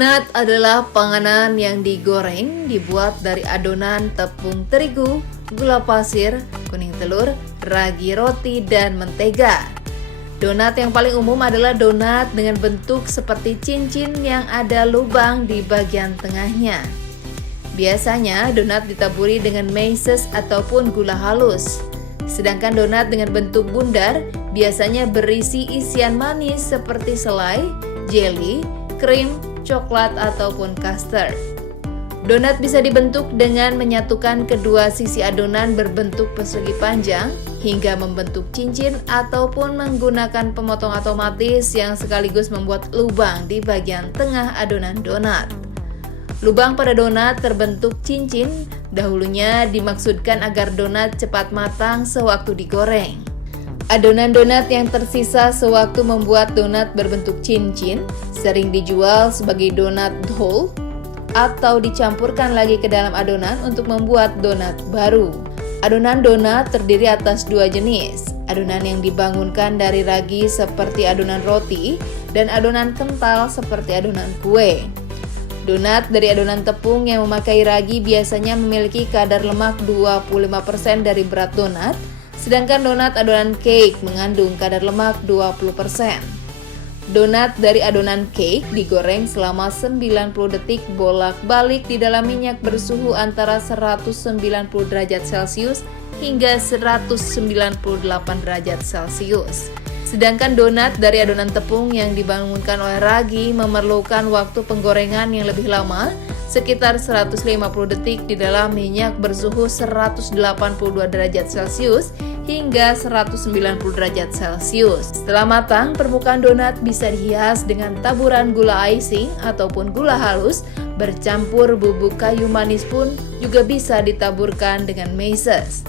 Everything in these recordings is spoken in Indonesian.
Donat adalah panganan yang digoreng, dibuat dari adonan tepung terigu, gula pasir, kuning telur, ragi roti, dan mentega. Donat yang paling umum adalah donat dengan bentuk seperti cincin yang ada lubang di bagian tengahnya. Biasanya donat ditaburi dengan meses ataupun gula halus. Sedangkan donat dengan bentuk bundar biasanya berisi isian manis seperti selai, jelly, krim, coklat, ataupun custard. Donat bisa dibentuk dengan menyatukan kedua sisi adonan berbentuk persegi panjang hingga membentuk cincin ataupun menggunakan pemotong otomatis yang sekaligus membuat lubang di bagian tengah adonan donat. Lubang pada donat terbentuk cincin dahulunya dimaksudkan agar donat cepat matang sewaktu digoreng. Adonan donat yang tersisa sewaktu membuat donat berbentuk cincin sering dijual sebagai donat dough atau dicampurkan lagi ke dalam adonan untuk membuat donat baru. Adonan donat terdiri atas dua jenis, adonan yang dibangunkan dari ragi seperti adonan roti dan adonan kental seperti adonan kue. Donat dari adonan tepung yang memakai ragi biasanya memiliki kadar lemak 25% dari berat donat, sedangkan donat adonan cake mengandung kadar lemak 20%. Donat dari adonan cake digoreng selama 90 detik bolak-balik di dalam minyak bersuhu antara 190 derajat Celcius hingga 198 derajat Celcius. Sedangkan donat dari adonan tepung yang dibangunkan oleh ragi memerlukan waktu penggorengan yang lebih lama, sekitar 150 detik di dalam minyak bersuhu 182 derajat Celcius hingga 190 derajat Celcius. Setelah matang, permukaan donat bisa dihias dengan taburan gula icing ataupun gula halus, bercampur bubuk kayu manis pun juga bisa ditaburkan dengan meses.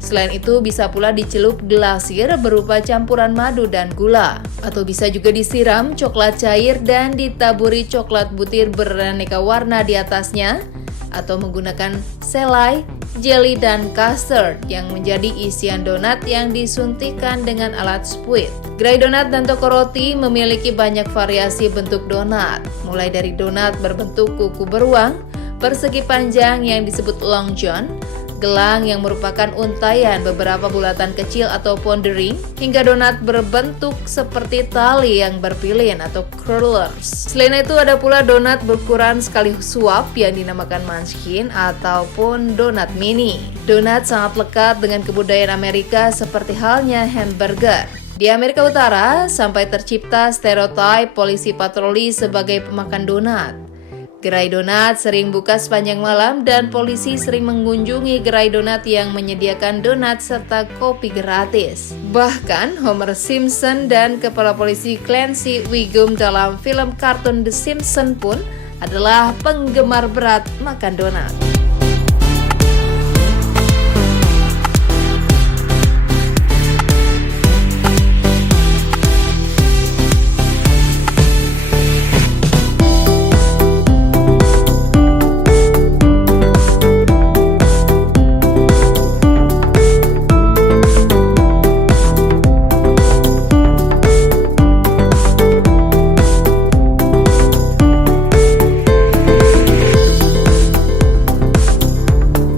Selain itu, bisa pula dicelup glasir berupa campuran madu dan gula, atau bisa juga disiram coklat cair dan ditaburi coklat butir beraneka warna di atasnya, atau menggunakan selai, jelly, dan custard yang menjadi isian donat yang disuntikkan dengan alat spuit. Gerai donat dan toko roti memiliki banyak variasi bentuk donat, mulai dari donat berbentuk kuku beruang, persegi panjang yang disebut long john, gelang yang merupakan untaian beberapa bulatan kecil atau pondering, hingga donat berbentuk seperti tali yang berpilin atau curlers. Selain itu ada pula donat berukuran sekali suap yang dinamakan munchkin ataupun donat mini. Donat sangat lekat dengan kebudayaan Amerika seperti halnya hamburger. Di Amerika Utara sampai tercipta stereotip polisi patroli sebagai pemakan donat. Gerai donat sering buka sepanjang malam dan polisi sering mengunjungi gerai donat yang menyediakan donat serta kopi gratis. Bahkan Homer Simpson dan kepala polisi Clancy Wiggum dalam film kartun The Simpsons pun adalah penggemar berat makan donat.